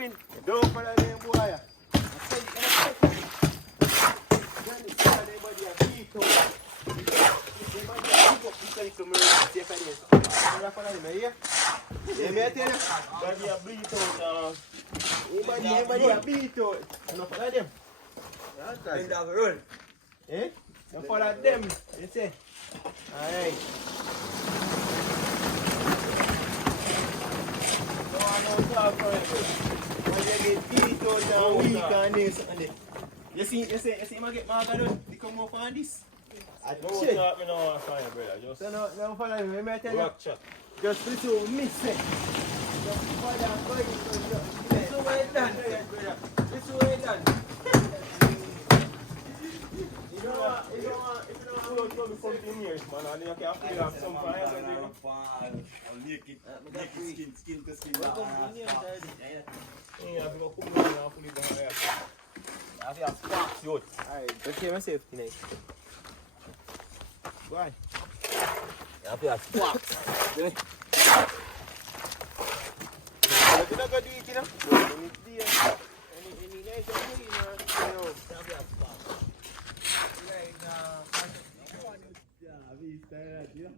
Kevin, don't follow them boy. I tell you, then it's not anybody a beat out. Everybody a pick up this little mercy take a this. You follow him, here? Yeah, me I tell you. Everybody a beat out. Everybody a beat out. You don't follow them. Them dog run. Eh? You follow them, you say. Alright. When you get beat out and weak and this and that. You see him get marker done? They come up on this. I check. No, me no find you, brother. Just no follow me. Let me tell you. Rock chat. Just put you miss it. Just follow and go. This is where it's done, brother. This is where it's done. You know what? If you don't want to come to me, man, and you can feel have some fire. I'll make it skin to skin. Yeah, I'm going to come down and put it down there. I have sparks, yo. Alright, just hear myself tonight. Why? I have sparks. You don't go do it, you know? Any nice or clean, you know? I have sparks. Yeah, we stay right here.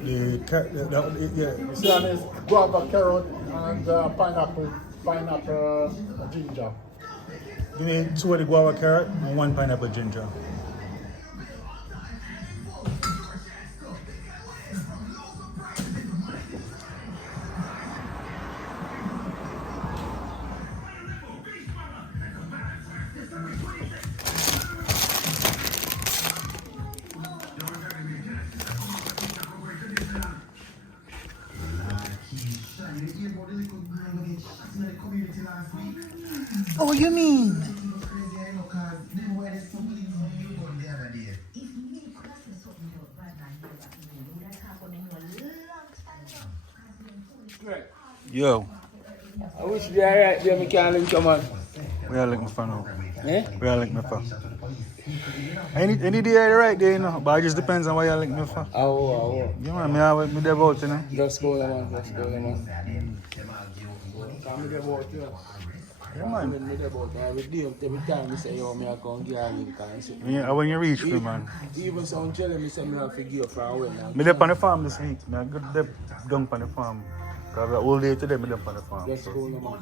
You see, and there's guava, carrot, and pineapple, ginger. Give me 2 of the guava carrot and 1 pineapple ginger. Oh, you mean? Yo, I wish you are right there, me can't link you, man. we are looking for now. Eh? We are looking for. Any day I right there, you know, but it just depends on what you're looking for. Oh. You know, me always me there out, you know. Just go, man. Come me there about, you know. Yeah, man. Me there about, every time me say, yo, me I come get a link and say. When you reach me, man. Even some jelly, me say me have to give for a way. Me there on the farm this week. Me I got there down on the farm. Because all day today, me there on the farm. Just go, man.